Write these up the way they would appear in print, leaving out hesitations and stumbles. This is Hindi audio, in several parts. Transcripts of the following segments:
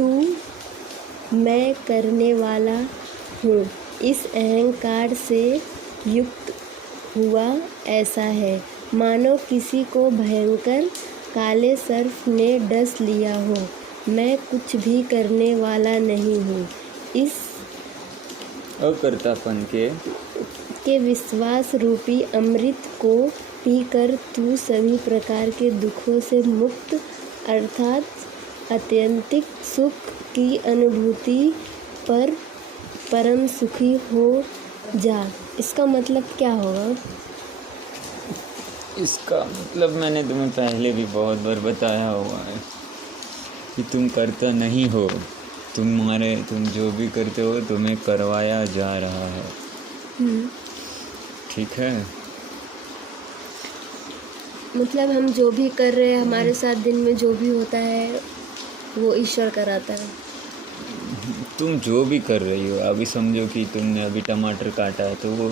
तू मैं करने वाला हूँ, इस अहंकार से युक्त हुआ ऐसा है, मानो किसी को भयंकर काले सर्प ने डस लिया हो। मैं कुछ भी करने वाला नहीं हूँ। इस अकर्तापन के विश्वास रूपी अमृत को पीकर तू सभी प्रकार के दुखों से मुक्त अर्थात आत्यंतिक सुख की अनुभूति पर परम सुखी हो जा। इसका मतलब क्या होगा? इसका मतलब मैंने तुम्हें पहले भी बहुत बार बताया हुआ है कि तुम करता नहीं हो, तुम जो भी करते हो तुम्हें करवाया जा रहा है। ठीक है, मतलब हम जो भी कर रहे हैं, हमारे साथ दिन में जो भी होता है वो ईश्वर कराता है। तुम जो भी कर रही हो, अभी समझो कि तुमने अभी टमाटर काटा है तो वो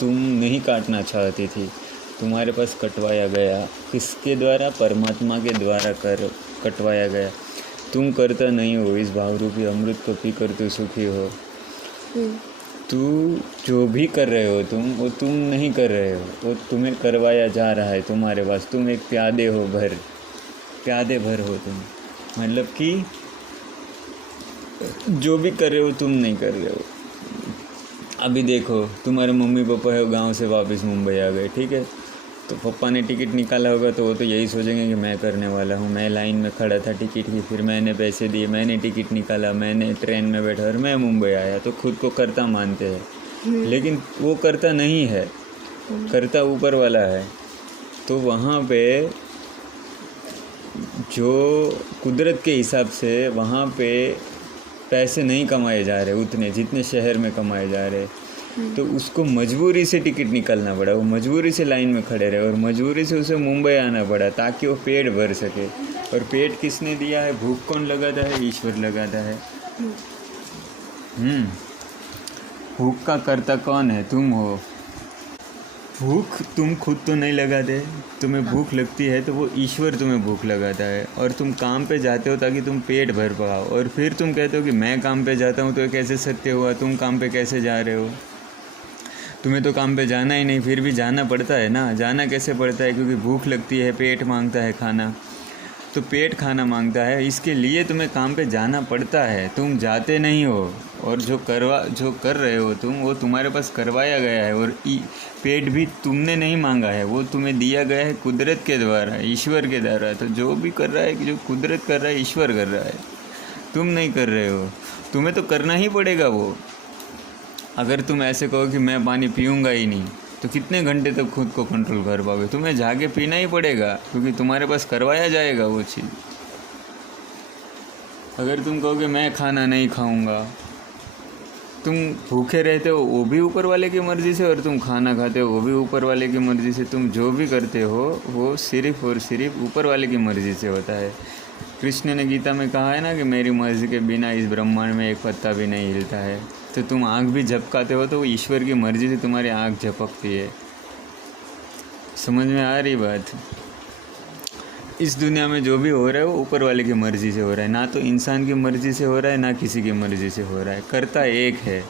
तुम नहीं काटना चाहती थी, तुम्हारे पास कटवाया गया। किसके द्वारा? परमात्मा के द्वारा कटवाया गया। तुम करता नहीं हो, इस भावरूपी अमृत को पीकर तू सुखी हो। तू जो भी कर रहे हो वो तुम नहीं कर रहे हो, वो तुम्हें करवाया जा रहा है तुम्हारे पास। तुम एक प्यादे भर हो तुम, मतलब कि जो भी कर रहे हो तुम नहीं कर रहे हो। अभी देखो, तुम्हारे मम्मी पापा है गांव से वापस मुंबई आ गए, ठीक है, तो पापा ने टिकट निकाला होगा तो वो तो यही सोचेंगे कि मैं करने वाला हूँ, मैं लाइन में खड़ा था टिकट की, फिर मैंने पैसे दिए, मैंने टिकट निकाला, मैंने ट्रेन में बैठा और मैं मुंबई आया, तो खुद को करता मानते हैं। लेकिन वो करता नहीं है, करता ऊपर वाला है। तो वहाँ पे जो कुदरत के हिसाब से वहाँ पे पैसे नहीं कमाए जा रहे उतने जितने शहर में कमाए जा रहे, तो उसको मजबूरी से टिकट निकालना पड़ा, वो मजबूरी से लाइन में खड़े रहे और मजबूरी से उसे मुंबई आना पड़ा ताकि वो पेट भर सके। और पेट किसने दिया है? भूख कौन लगाता है? ईश्वर लगाता है। भूख का कर्ता कौन है? तुम हो। भूख तुम खुद तो नहीं लगाते, तुम्हें भूख लगती है तो वो ईश्वर तुम्हें भूख लगाता है। और तुम काम पे जाते हो ताकि तुम पेट भर पाओ, और फिर तुम कहते हो कि मैं काम पे जाता हूँ, तो ये कैसे सत्य हुआ? तुम काम पे कैसे जा रहे हो? तुम्हें तो काम पे जाना ही नहीं, फिर भी जाना पड़ता है ना। जाना कैसे पड़ता है? क्योंकि भूख लगती है, पेट मांगता है खाना, तो पेट खाना मांगता है, इसके लिए तुम्हें काम पे जाना पड़ता है। तुम जाते नहीं हो, और जो कर रहे हो तुम, वो तुम्हारे पास करवाया गया है। और पेट भी तुमने नहीं मांगा है, वो तुम्हें दिया गया है कुदरत के द्वारा, ईश्वर के द्वारा। तो जो भी कर रहा है, जो कुदरत कर रहा है, ईश्वर कर रहा है, तुम नहीं कर रहे हो। तुम्हें तो करना ही पड़ेगा वो। अगर तुम ऐसे कहो कि मैं पानी पीऊँगा ही नहीं, तो कितने घंटे तक खुद को कंट्रोल कर पाओगे? तुम्हें जाके पीना ही पड़ेगा, क्योंकि तुम्हारे पास करवाया जाएगा वो चीज़। अगर तुम कहोगे मैं खाना नहीं खाऊंगा, तुम भूखे रहते हो वो भी ऊपर वाले की मर्ज़ी से, और तुम खाना खाते हो वो भी ऊपर वाले की मर्ज़ी से। तुम जो भी करते हो वो सिर्फ़ और सिर्फ ऊपर वाले की मर्ज़ी से होता है। कृष्ण ने गीता में कहा है ना कि मेरी मर्ज़ी के बिना इस ब्रह्मांड में एक पत्ता भी नहीं हिलता है। तो तुम आँख भी झपकाते हो तो वो ईश्वर की मर्ज़ी से तुम्हारी आँख झपकती है। समझ में आ रही बात? इस दुनिया में जो भी हो रहा है वो ऊपर वाले की मर्ज़ी से हो रहा है, ना तो इंसान की मर्ज़ी से हो रहा है, ना किसी की मर्ज़ी से हो रहा है। करता एक है,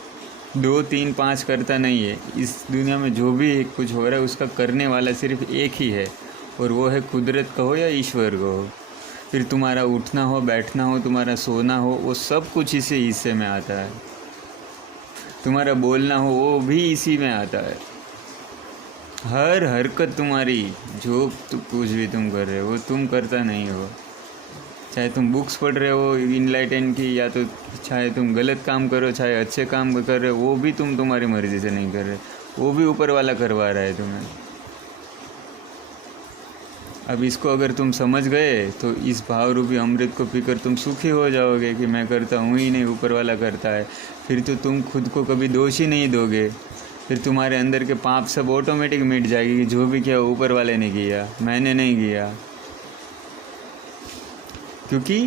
2, 3, 5 करता नहीं है। इस दुनिया में जो भी कुछ हो रहा है उसका करने वाला सिर्फ एक ही है, और वो है कुदरत कहो या ईश्वर कहो। फिर तुम्हारा उठना हो, बैठना हो, तुम्हारा सोना हो, वो सब कुछ इसी हिस्से में आता है। तुम्हारा बोलना हो वो भी इसी में आता है। हर हरकत तुम्हारी, जो कुछ भी तुम कर रहे हो वो तुम करता नहीं हो। चाहे तुम बुक्स पढ़ रहे हो इनलाइटन की, या तो चाहे तुम गलत काम करो, चाहे अच्छे काम कर रहे हो, वो भी तुम तुम्हारी मर्ज़ी से नहीं कर रहे, वो भी ऊपर वाला करवा रहा है तुम्हें। अब इसको अगर तुम समझ गए तो इस भाव रूपी अमृत को पीकर तुम सुखी हो जाओगे कि मैं करता हूँ ही नहीं, ऊपर वाला करता है। फिर तो तुम खुद को कभी दोष ही नहीं दोगे, फिर तुम्हारे अंदर के पाप सब ऑटोमेटिक मिट जाएगी कि जो भी किया ऊपर वाले ने किया, मैंने नहीं किया। क्योंकि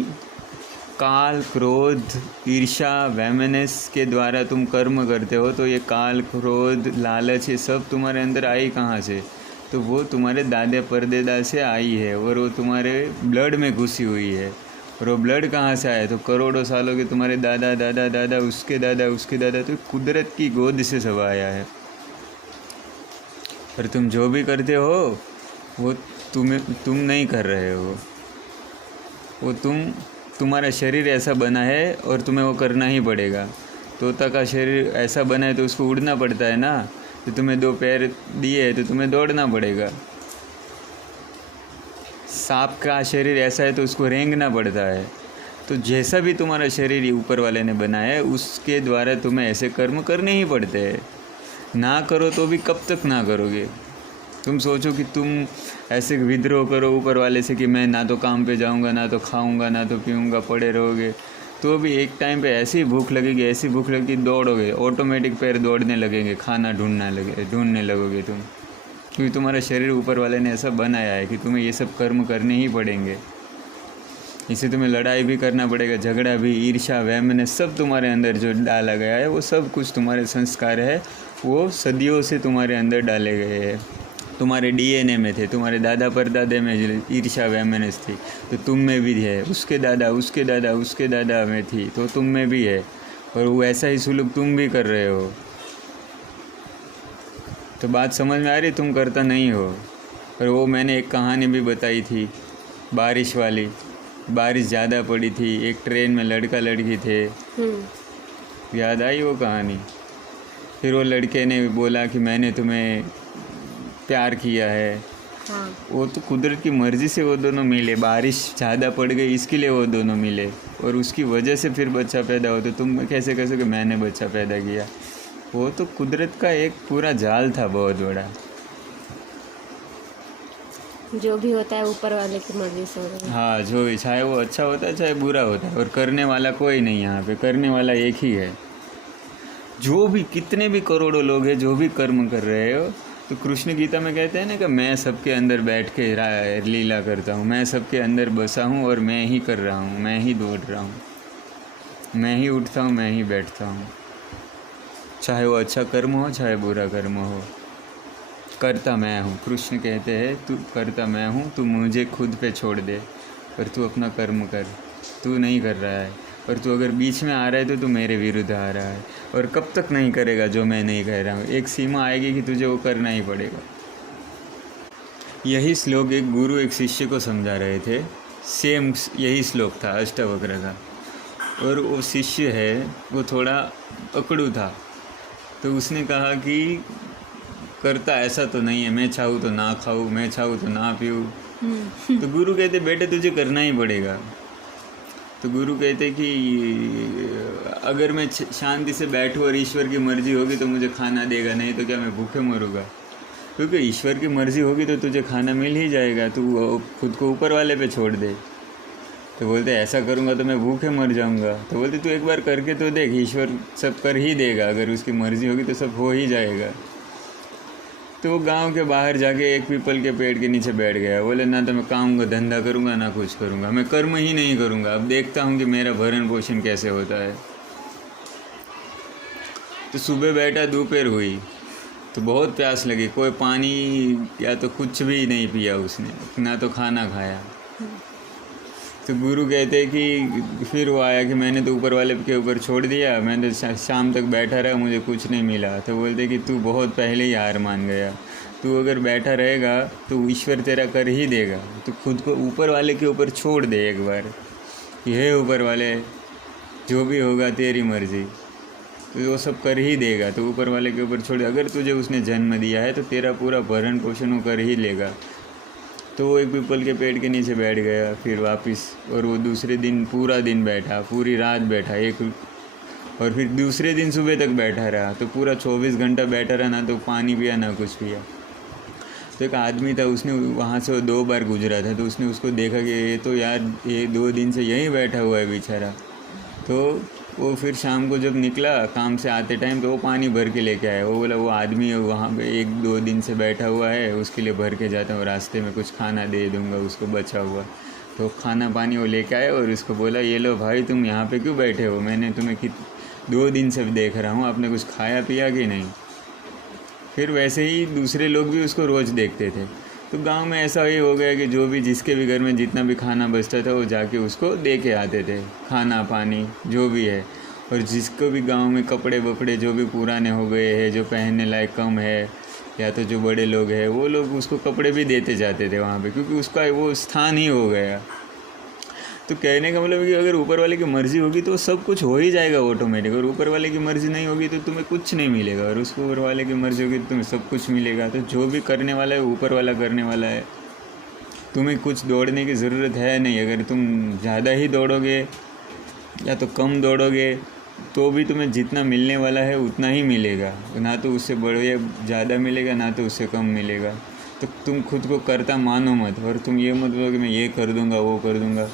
काल, क्रोध, ईर्ष्या, वैमनस के द्वारा तुम कर्म करते हो, तो ये काल, क्रोध, लालच, ये सब तुम्हारे अंदर आई कहाँ से? तो वो तुम्हारे दादा परदेदा से आई है, और वो तुम्हारे ब्लड में घुसी हुई है, और वो ब्लड कहाँ से आया? तो करोड़ों सालों के तुम्हारे दादा दादा दादा उसके दादा उसके दादा, तो कुदरत की गोद से सब आया है। पर तुम जो भी करते हो वो तुम नहीं कर रहे हो, वो तुम्हारा शरीर ऐसा बना है और तुम्हें वो करना ही पड़ेगा। तोता का शरीर ऐसा बना है तो उसको उड़ना पड़ता है ना, तो तुम्हें 2 पैर दिए है तो तुम्हें दौड़ना पड़ेगा। सांप का शरीर ऐसा है तो उसको रेंगना पड़ता है। तो जैसा भी तुम्हारा शरीर ऊपर वाले ने बनाया है उसके द्वारा तुम्हें ऐसे कर्म करने ही पड़ते हैं। ना करो तो भी कब तक ना करोगे? तुम सोचो कि तुम ऐसे विद्रोह करो ऊपर वाले से कि मैं ना तो काम पे जाऊंगा, ना तो खाऊंगा, ना तो पीऊंगा, पड़े रहोगे, तो भी एक टाइम पे ऐसी भूख लगेगी, ऐसी भूख लगेगी, दौड़ोगे, ऑटोमेटिक पैर दौड़ने लगेंगे, खाना ढूंढने लगोगे तुम, क्योंकि तुम्हारा शरीर ऊपर वाले ने ऐसा बनाया है कि तुम्हें ये सब कर्म करने ही पड़ेंगे। इसे तुम्हें लड़ाई भी करना पड़ेगा, झगड़ा भी, ईर्ष्या, वैमनस्य सब तुम्हारे अंदर जो डाला गया है वो सब कुछ तुम्हारे संस्कार है, वो सदियों से तुम्हारे अंदर डाले गए हैं, तुम्हारे डीएनए में थे, तुम्हारे दादा परदादे में ईर्ष्या वैमनस्य थी तो तुम में भी है, उसके दादा उसके दादा उसके दादा में थी तो तुम में भी है, और वो ऐसा ही सुलूक तुम भी कर रहे हो। तो बात समझ में आ रही? तुम करता नहीं हो। पर वो मैंने एक कहानी भी बताई थी बारिश वाली, बारिश ज़्यादा पड़ी थी, एक ट्रेन में लड़का लड़की थे, याद आई वो कहानी? फिर वो लड़के ने बोला कि मैंने तुम्हें प्यार किया है। हाँ। वो तो कुदरत की मर्ज़ी से वो दोनों मिले, बारिश ज़्यादा पड़ गई इसके लिए वो दोनों मिले और उसकी वजह से फिर बच्चा पैदा हो। तो तुम कैसे कह सके मैंने बच्चा पैदा किया? वो तो कुदरत का एक पूरा जाल था बहुत बड़ा। जो भी होता है ऊपर वाले की मर्जी से होता है। हाँ, जो भी, चाहे वो अच्छा होता है चाहे बुरा होता है, और करने वाला कोई नहीं, यहाँ पे करने वाला एक ही है। जो भी कितने भी करोड़ों लोग हैं जो भी कर्म कर रहे हो, तो कृष्ण गीता में कहते हैं ना कि मैं सबके अंदर बैठ के लीला करता हूँ, मैं सबके अंदर बसा हूँ और मैं ही कर रहा हूँ, मैं ही दौड़ रहा हूँ, मैं ही उठता हूँ, मैं ही बैठता हूँ। चाहे वो अच्छा कर्म हो चाहे बुरा कर्म हो, करता मैं हूँ। कृष्ण कहते हैं तू करता मैं हूँ, तू मुझे खुद पे छोड़ दे, पर तू अपना कर्म कर। तू नहीं कर रहा है, पर तू अगर बीच में आ रहा है तो तू मेरे विरुद्ध आ रहा है। और कब तक नहीं करेगा जो मैं नहीं कह रहा हूँ? एक सीमा आएगी कि तुझे वो करना ही पड़ेगा। यही श्लोक एक गुरु एक शिष्य को समझा रहे थे, सेम यही श्लोक था अष्टावक्र का। और वो शिष्य है वो थोड़ा अकड़ू था, तो उसने कहा कि करता ऐसा तो नहीं है, मैं चाहूँ तो ना खाऊँ, मैं चाहूँ तो ना पीऊँ। तो गुरु कहते बेटे तुझे करना ही पड़ेगा। तो गुरु कहते कि अगर मैं शांति से बैठूँ और ईश्वर की मर्ज़ी होगी तो मुझे खाना देगा, नहीं तो क्या मैं भूखे मरूँगा? क्योंकि ईश्वर की मर्ज़ी होगी तो तुझे खाना मिल ही जाएगा, तू खुद को ऊपर वाले पे छोड़ दे। तो बोलते ऐसा करूँगा तो मैं भूखे मर जाऊँगा। तो बोलते तू एक बार करके तो देख, ईश्वर सब कर ही देगा, अगर उसकी मर्ज़ी होगी तो सब हो ही जाएगा। तो वो गांव के बाहर जाके एक पीपल के पेड़ के नीचे बैठ गया। बोले ना तो मैं काम का धंधा करूँगा ना कुछ करूँगा, मैं कर्म ही नहीं करूँगा, अब देखता हूँ कि मेरा भरण पोषण कैसे होता है। तो सुबह बैठा, दोपहर हुई तो बहुत प्यास लगी, कोई पानी या तो कुछ भी नहीं पिया उसने, ना तो खाना खाया। तो गुरु कहते कि फिर वो आया कि मैंने तो ऊपर वाले के ऊपर छोड़ दिया, मैंने तो शाम तक बैठा रहा, मुझे कुछ नहीं मिला। तो बोलते कि तू बहुत पहले ही हार मान गया, तू अगर बैठा रहेगा तो ईश्वर तेरा कर ही देगा। तो खुद को ऊपर वाले के ऊपर छोड़ दे एक बार कि हे ऊपर वाले जो भी होगा तेरी मर्ज़ी, तो वो सब कर ही देगा। तो ऊपर वाले के ऊपर छोड़, अगर तुझे उसने जन्म दिया है तो तेरा पूरा भरण पोषण वो कर ही लेगा। तो वो एक पीपल के पेड़ के नीचे बैठ गया फिर वापस, और वो दूसरे दिन पूरा दिन बैठा, पूरी रात बैठा और फिर दूसरे दिन सुबह तक बैठा रहा। तो पूरा 24 घंटा बैठा रहा, ना तो पानी पिया ना कुछ पिया। तो एक आदमी था, उसने वहाँ से 2 बार गुजरा था, तो उसने उसको देखा कि ये तो यार ये 2 दिन से यहीं बैठा हुआ है बेचारा। तो वो फिर शाम को जब निकला काम से आते टाइम तो वो पानी भर के लेके आया। वो बोला वो आदमी वहाँ पे 1-2 दिन से बैठा हुआ है, उसके लिए भर के जाता हूँ, रास्ते में कुछ खाना दे दूँगा उसको बचा हुआ। तो खाना पानी वो लेके आया और उसको बोला ये लो भाई तुम यहाँ पे क्यों बैठे हो, मैंने तुम्हें 2 दिन से देख रहा हूँ, आपने कुछ खाया पिया कि नहीं? फिर वैसे ही दूसरे लोग भी उसको रोज़ देखते थे। तो गांव में ऐसा ही हो गया कि जो भी जिसके भी घर में जितना भी खाना बचता था वो जाके उसको दे के आते थे, खाना पानी जो भी है। और जिसको भी गांव में कपड़े वपड़े जो भी पुराने हो गए हैं, जो पहनने लायक कम है, या तो जो बड़े लोग हैं वो लोग उसको कपड़े भी देते जाते थे वहाँ पे, क्योंकि उसका वो स्थान ही हो गया। तो कहने का मतलब कि अगर ऊपर वाले की मर्ज़ी होगी तो सब कुछ हो ही जाएगा ऑटोमेटिक, और ऊपर वाले की मर्ज़ी नहीं होगी तो तुम्हें कुछ नहीं मिलेगा, और उसको ऊपर वाले की मर्ज़ी होगी तो तुम्हें सब कुछ मिलेगा। तो जो भी करने वाला है ऊपर वाला करने वाला है, तुम्हें कुछ दौड़ने की ज़रूरत है नहीं। अगर तुम ज़्यादा ही दौड़ोगे या तो कम दौड़ोगे तो भी तुम्हें जितना मिलने वाला है उतना ही मिलेगा, ना तो उससे बढ़िया ज़्यादा मिलेगा ना तो उससे कम मिलेगा। तो तुम खुद को करता मानो मत, और तुम ये मत बोलो कि मैं ये कर दूँगा वो कर दूँगा।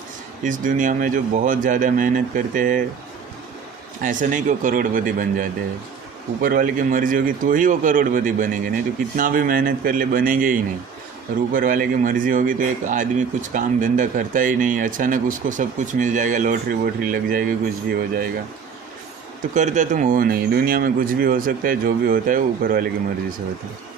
इस दुनिया में जो बहुत ज़्यादा मेहनत करते हैं, ऐसा नहीं कि वो करोड़पति बन जाते हैं। ऊपर वाले की मर्ज़ी होगी तो ही वो करोड़पति बनेंगे, नहीं तो कितना भी मेहनत कर ले बनेंगे ही नहीं। और ऊपर वाले की मर्ज़ी होगी तो एक आदमी कुछ काम धंधा करता ही नहीं, अचानक उसको सब कुछ मिल जाएगा, लॉटरी वोटरी लग जाएगी, कुछ भी हो जाएगा। तो करता तुम हो नहीं। दुनिया में कुछ भी हो सकता है, जो भी होता है वो ऊपर वाले की मर्ज़ी से होता है।